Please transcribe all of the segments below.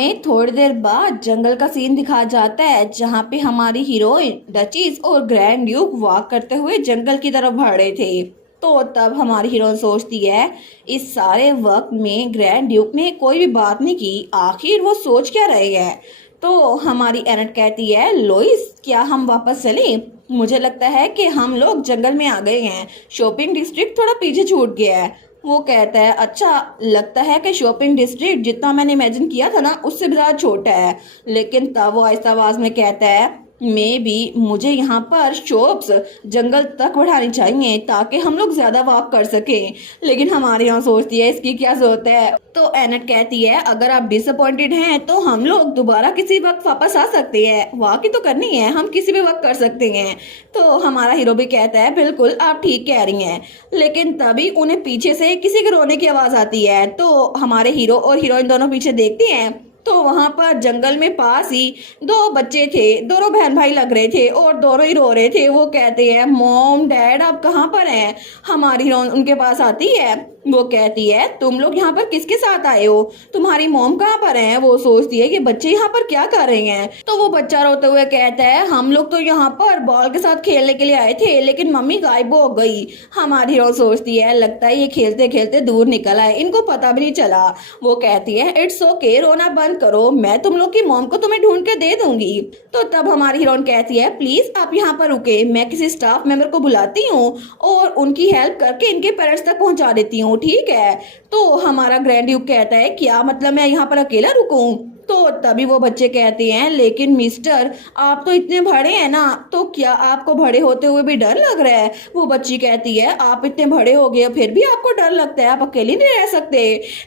हमें थोड़ी देर बाद जंगल का सीन दिखाया जाता है जहाँ पे हमारी हीरोइन डचीज और ग्रैंड ड्यूक वॉक करते हुए जंगल की तरफ बढ़ रहे थे। तो तब हमारी हीरोइन सोचती है इस सारे वक्त में ग्रैंड ड्यूक ने कोई भी बात नहीं की, आखिर वो सोच क्या रहे हैं। तो हमारी एनेट कहती है लोइस क्या हम वापस चलें? मुझे लगता है कि हम लोग जंगल में आ गए हैं, शॉपिंग डिस्ट्रिक्ट थोड़ा पीछे छूट गया है। वो कहता है अच्छा लगता है कि शॉपिंग डिस्ट्रिक्ट जितना मैंने इमेजिन किया था ना उससे भी ज़्यादा छोटा है। लेकिन तब वो आहिस्ता आवाज में कहता है मे भी मुझे यहाँ पर शॉप्स जंगल तक बढ़ानी चाहिए ताकि हम लोग ज्यादा वॉक कर सकें। लेकिन हमारे यहाँ सोचती है इसकी क्या जरूरत है। तो एनेट कहती है अगर आप डिसअपॉइंटेड हैं तो हम लोग दोबारा किसी वक्त वापस आ सकते हैं, वॉक ही तो करनी है, हम किसी भी वक्त कर सकते हैं। तो हमारा हीरो भी कहता है बिल्कुल आप ठीक कह रही हैं। लेकिन तभी उन्हें पीछे से किसी के रोने की आवाज आती है। तो हमारे हीरो और हीरोइन दोनों पीछे देखते हैं तो वहां पर जंगल में पास ही दो बच्चे थे, दोनों बहन भाई लग रहे थे और दोनों ही रो रहे थे। वो कहते हैं मॉम डैड आप कहाँ पर हैं? हमारी हीरोइन उनके पास आती है, वो कहती है तुम लोग यहाँ पर किसके साथ आए हो, तुम्हारी मॉम कहाँ पर है? वो सोचती है कि बच्चे यहाँ पर क्या कर रहे हैं। तो वो बच्चा रोते हुए कहता है हम लोग तो यहाँ पर बॉल के साथ खेलने के लिए आए थे लेकिन मम्मी गायब हो गई। हमारी हीरोइन सोचती है लगता है ये खेलते खेलते दूर निकल आए, इनको पता भी नहीं चला। वो कहती है इट्स ओके रोना बंद करो, मैं तुम लोग की मॉम को तुम्हें ढूंढ के दे दूंगी। तो तब हमारी हीरोइन कहती है प्लीज आप यहाँ पर रुके, मैं किसी स्टाफ मेंबर को बुलाती हूँ और उनकी हेल्प करके इनके पेरेंट्स तक पहुंचा देती हूँ, ठीक है? तो हमारा ग्रैंड ड्यूक कहता है क्या मतलब मैं यहाँ पर अकेला रुकूं? तो तभी वो बच्चे कहते हैं लेकिन मिस्टर आप तो इतने बड़े हैं ना, तो क्या आपको बड़े होते हुए भी डर लग रहा है? वो बच्ची कहती है आप इतने बड़े हो गए फिर भी आपको डर लगता है, आप अकेले नहीं रह सकते।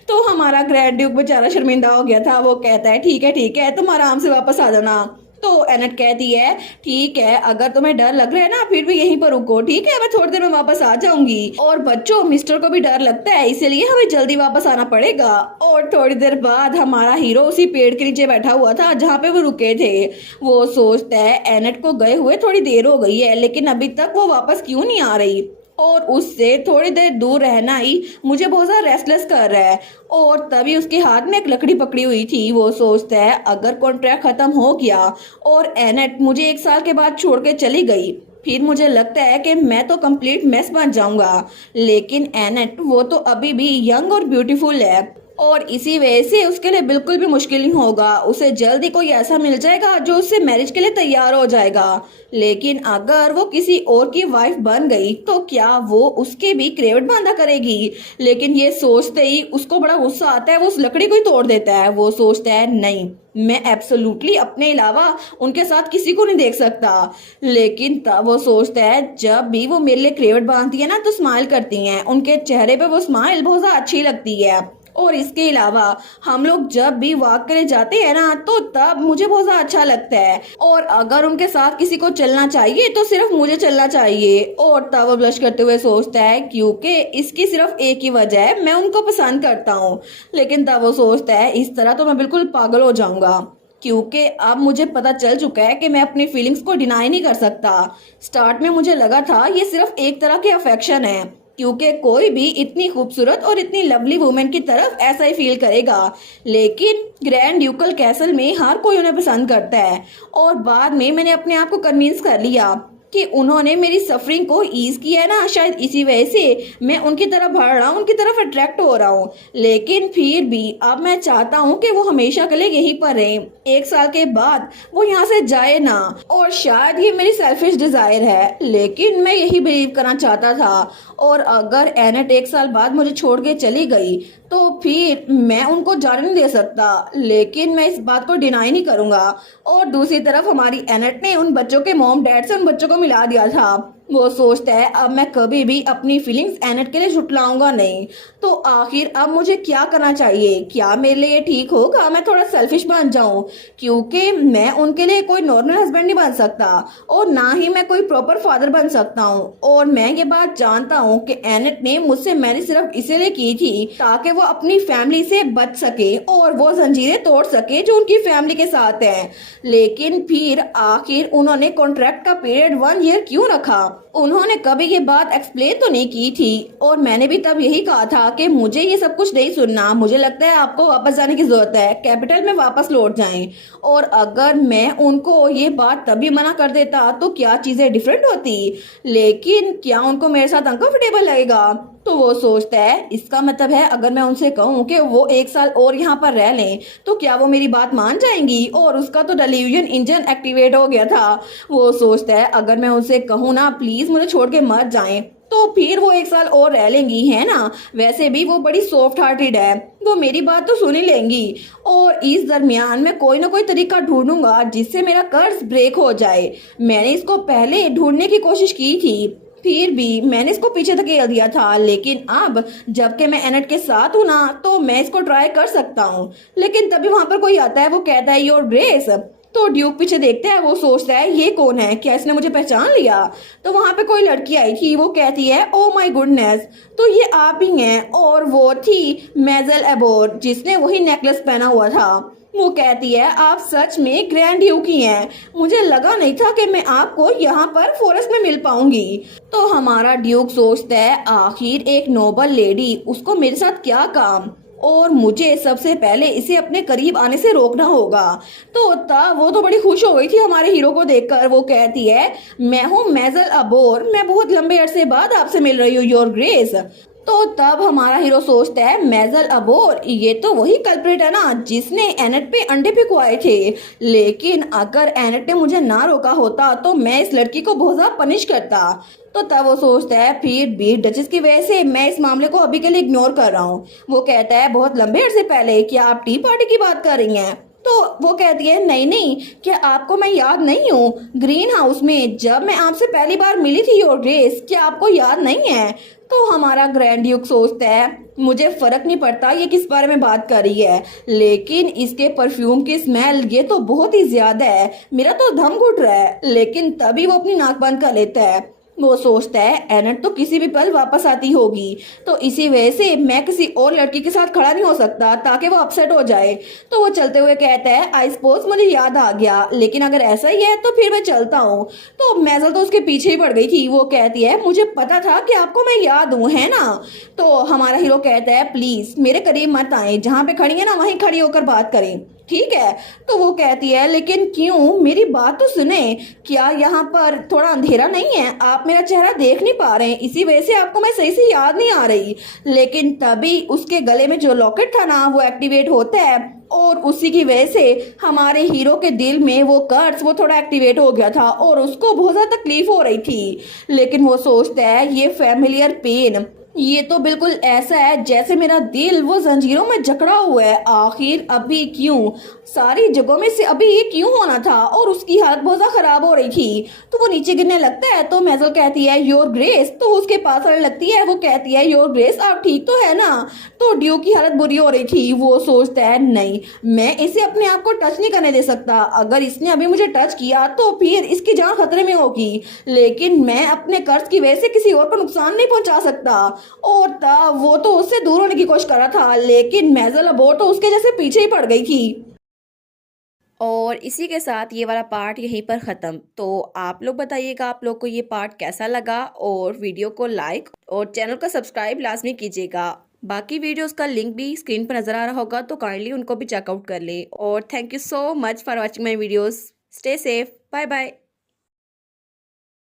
तो हमारा ग्रैंड ड्यूक बेचारा शर्मिंदा हो गया था। वो कहता है ठीक है तुम आराम से वापस आ जाना। तो एनेट कहती है ठीक है अगर तुम्हें डर लग रहा है ना फिर भी यहीं पर रुको, ठीक है मैं थोड़ी देर में वापस आ जाऊंगी। और बच्चों मिस्टर को भी डर लगता है इसीलिए हमें जल्दी वापस आना पड़ेगा। और थोड़ी देर बाद हमारा हीरो उसी पेड़ के नीचे बैठा हुआ था जहाँ पे वो रुके थे। वो सोचता है एनेट को गए हुए थोड़ी देर हो गई है लेकिन अभी तक वो वापस क्यों नहीं आ रही और उससे थोड़ी देर दूर रहना ही मुझे बहुत ज्यादा रेस्टलेस कर रहा है। और तभी उसके हाथ में एक लकड़ी पकड़ी हुई थी। वो सोचता है अगर कॉन्ट्रैक्ट खत्म हो गया और एनेट मुझे 1 साल के बाद छोड़ के चली गई फिर मुझे लगता है कि मैं तो कंप्लीट मेस बन जाऊंगा। लेकिन एनेट वो तो अभी भी यंग और ब्यूटीफुल है और इसी वजह से उसके लिए बिल्कुल भी मुश्किल नहीं होगा, उसे जल्दी कोई ऐसा मिल जाएगा जो उससे मैरिज के लिए तैयार हो जाएगा। लेकिन अगर वो किसी और की वाइफ बन गई तो क्या वो उसके भी क्रेवट बांधा करेगी? लेकिन ये सोचते ही उसको बड़ा गुस्सा आता है, वो उस लकड़ी को ही तोड़ देता है। वो सोचता है नहीं मैं एब्सोल्युटली अपने अलावा उनके साथ किसी को नहीं देख सकता। लेकिन तब वो सोचता है जब भी वो मेरे लिए क्रेवट बांधती है ना तो स्माइल करती हैं, उनके चेहरे पे वो स्माइल बहुत ज्यादा अच्छी लगती है। और इसके अलावा हम लोग जब भी वॉक करने जाते हैं ना तो तब मुझे बहुत ज्यादा अच्छा लगता है और अगर उनके साथ किसी को चलना चाहिए तो सिर्फ मुझे चलना चाहिए। और तब वो ब्लश करते हुए सोचता है क्योंकि इसकी सिर्फ एक ही वजह है, मैं उनको पसंद करता हूँ। लेकिन तब वो सोचता है इस तरह तो मैं बिल्कुल पागल हो जाऊंगा क्योंकि अब मुझे पता चल चुका है कि मैं अपनी फीलिंग्स को डिनाई नहीं कर सकता। स्टार्ट में मुझे लगा था ये सिर्फ एक तरह के अफेक्शन है क्योंकि कोई भी इतनी खूबसूरत और इतनी लवली वुमेन की तरफ ऐसा ही फील करेगा। लेकिन ग्रैंड ड्यूकल कैसल में हर कोई उन्हें पसंद करता है और बाद में मैंने अपने आप को कन्विंस कर लिया कि उन्होंने मेरी सफरिंग को ईज किया है ना, शायद इसी वजह से मैं उनकी तरफ बढ़ रहा हूँ, उनकी तरफ अट्रैक्ट हो रहा हूँ। लेकिन फिर भी अब मैं चाहता हूँ कि वो हमेशा के लिए यहीं पर रहे, 1 साल के बाद वो यहाँ से जाए ना। और शायद ये मेरी सेल्फिश डिजायर है लेकिन मैं यही बिलीव करना चाहता था। और अगर एनेट 1 साल बाद मुझे छोड़ के चली गई तो फिर मैं उनको जाने नहीं दे सकता, लेकिन मैं इस बात को डिनाई नहीं करूंगा। और दूसरी तरफ हमारी एनेट ने उन बच्चों के मॉम डैड से उन बच्चों को मिला दिया था। वो सोचता है अब मैं कभी भी अपनी फीलिंग्स एनेट के लिए झुटलाऊंगा नहीं। तो आखिर अब मुझे क्या करना चाहिए? क्या मेरे लिए ठीक होगा मैं थोड़ा सेल्फिश बन जाऊं क्योंकि मैं उनके लिए कोई नॉर्मल हस्बैंड नहीं बन सकता और ना ही मैं कोई प्रॉपर फादर बन सकता हूं। और मैं ये बात जानता हूं कि एनेट ने मुझसे मैरिज सिर्फ इसीलिए की थी ताकि वो अपनी फैमिली से बच सके और वो जंजीरें तोड़ सके जो उनकी फैमिली के साथ है। लेकिन फिर आखिर उन्होंने कॉन्ट्रैक्ट का पीरियड 1 ईयर क्यों रखा? उन्होंने कभी ये बात एक्सप्लेन तो नहीं की थी और मैंने भी तब यही कहा था कि मुझे ये सब कुछ नहीं सुनना, मुझे लगता है आपको वापस जाने की जरूरत है, कैपिटल में वापस लौट जाएं। और अगर मैं उनको ये बात तभी मना कर देता तो क्या चीजें डिफरेंट होती, लेकिन क्या उनको मेरे साथ अनकंफर्टेबल लगेगा। तो वो सोचता है इसका मतलब है अगर मैं उनसे कहूँ कि वो 1 साल और यहाँ पर रह लें तो क्या वो मेरी बात मान जाएंगी। और उसका तो डेल्यूजन इंजन एक्टिवेट हो गया था। वो सोचता है अगर मैं उनसे कहूँ ना प्लीज मुझे छोड़ के मत जाएं तो फिर वो 1 साल और रह लेंगी, है ना। वैसे भी वो बड़ी सॉफ्ट हार्टेड है, वो मेरी बात तो सुन ही लेंगी। और इस दरमियान मैं कोई ना कोई तरीका ढूंढूंगा जिससे मेरा कर्ज ब्रेक हो जाए। मैंने इसको पहले ढूंढने की कोशिश की थी, फिर भी मैंने इसको पीछे धकेल दिया था, लेकिन अब जबकि मैं एनेट के साथ हूं ना तो मैं इसको ट्राई कर सकता हूँ। लेकिन तभी वहां पर कोई आता है, वो कहता है योर ग्रेस। तो ड्यूक पीछे देखता है, वो सोचता है ये कौन है, क्या इसने मुझे पहचान लिया। तो वहां पे कोई लड़की आई थी, वो कहती है ओ माय गुडनेस, तो ये आप ही हैं। और वो थी मेजल एबोर जिसने वही नेकलेस पहना हुआ था। वो कहती है आप सच में ग्रैंड ड्यूक ही हैं, मुझे लगा नहीं था कि मैं आपको यहाँ पर फॉरेस्ट में मिल पाऊंगी। तो हमारा ड्यूक सोचता है आखिर एक नोबल लेडी, उसको मेरे साथ क्या काम, और मुझे सबसे पहले इसे अपने करीब आने से रोकना होगा। तो तब वो तो बड़ी खुश हो गई थी हमारे हीरो को देखकर। वो कहती है मैं हूँ मेजल अबोर, मैं बहुत लंबे अरसे बाद आपसे मिल रही हूँ योर ग्रेस। तो तब हमारा हीरो सोचता है मेजल अबोर, ये तो वही कल्प्रिट है ना जिसने एनेट पे अंडे फेंकवाए थे। लेकिन अगर एनेट ने मुझे ना रोका होता तो मैं इस लड़की को बहुत ज्यादा पनिश करता। तो तब वो सोचता है फिर भी डचेस की वजह से मैं इस मामले को अभी के लिए इग्नोर कर रहा हूँ। वो कहता है बहुत लंबे अरसे पहले, क्या आप टी पार्टी की बात कर रही हैं। तो वो कहती है नहीं नहीं, क्या आपको मैं याद नहीं हूँ ग्रीन हाउस में जब मैं आपसे पहली बार मिली थी योर ग्रेस, क्या आपको याद नहीं है। तो हमारा ग्रैंड ड्यूक सोचता है मुझे फर्क नहीं पड़ता ये किस बारे में बात कर रही है, लेकिन इसके परफ्यूम की स्मेल ये तो बहुत ही ज्यादा है, मेरा तो दम घुट रहा है। लेकिन तभी वो अपनी नाक बंद कर लेता है। वो सोचता है एनेट तो किसी भी पल वापस आती होगी, तो इसी वजह से मैं किसी और लड़की के साथ खड़ा नहीं हो सकता ताकि वो अपसेट हो जाए। तो वो चलते हुए कहता है आई सपोज मुझे याद आ गया, लेकिन अगर ऐसा ही है तो फिर मैं चलता हूँ। तो मेजल तो उसके पीछे ही पड़ गई थी। वो कहती है मुझे पता था कि आपको मैं याद हूँ, है ना। तो हमारा हीरो कहता है प्लीज मेरे करीब मत आए, जहाँ पे खड़ी है ना वहीं खड़ी होकर बात करें, ठीक है। तो वो कहती है लेकिन क्यों, मेरी बात तो सुने, क्या यहाँ पर थोड़ा अंधेरा नहीं है, आप मेरा चेहरा देख नहीं पा रहे हैं, इसी वजह से आपको मैं सही से याद नहीं आ रही। लेकिन तभी उसके गले में जो लॉकेट था ना वो एक्टिवेट होता है और उसी की वजह से हमारे हीरो के दिल में वो कर्स वो थोड़ा एक्टिवेट हो गया था और उसको बहुत ज्यादा तकलीफ हो रही थी। लेकिन वो सोचता है ये फैमिलियर पेन, ये तो बिल्कुल ऐसा है जैसे मेरा दिल वो जंजीरों में जकड़ा हुआ है, आखिर अभी क्यों, सारी जगहों में से अभी ये क्यों होना था। और उसकी हालत बहुत ज्यादा खराब हो रही थी। तो वो नीचे गिरने लगता है। तो मेजल कहती है योर ग्रेस, तो उसके पास आने लगती है। वो कहती है योर ग्रेस आप ठीक तो है ना। तो ड्यू की हालत बुरी हो रही थी। वो सोचता है नहीं, मैं इसे अपने आप को टच नहीं करने दे सकता, अगर इसने अभी मुझे टच किया तो फिर इसकी जान खतरे में होगी। लेकिन मैं अपने कर्ज की वजह से किसी और को नुकसान नहीं पहुंचा सकता। और तब वो तो उससे दूर होने की कोशिश कर रहा था, लेकिन मेजल अबोर तो उसके जैसे पीछे ही पड़ गई थी। और इसी के साथ ये वाला पार्ट यहीं पर ख़त्म। तो आप लोग बताइएगा आप लोग को ये पार्ट कैसा लगा, और वीडियो को लाइक और चैनल को सब्सक्राइब लाजमी कीजिएगा। बाकी वीडियोस का लिंक भी स्क्रीन पर नज़र आ रहा होगा, तो काइंडली उनको भी चेकआउट कर ले। और thank you so much for watching my videos. Stay safe, bye bye.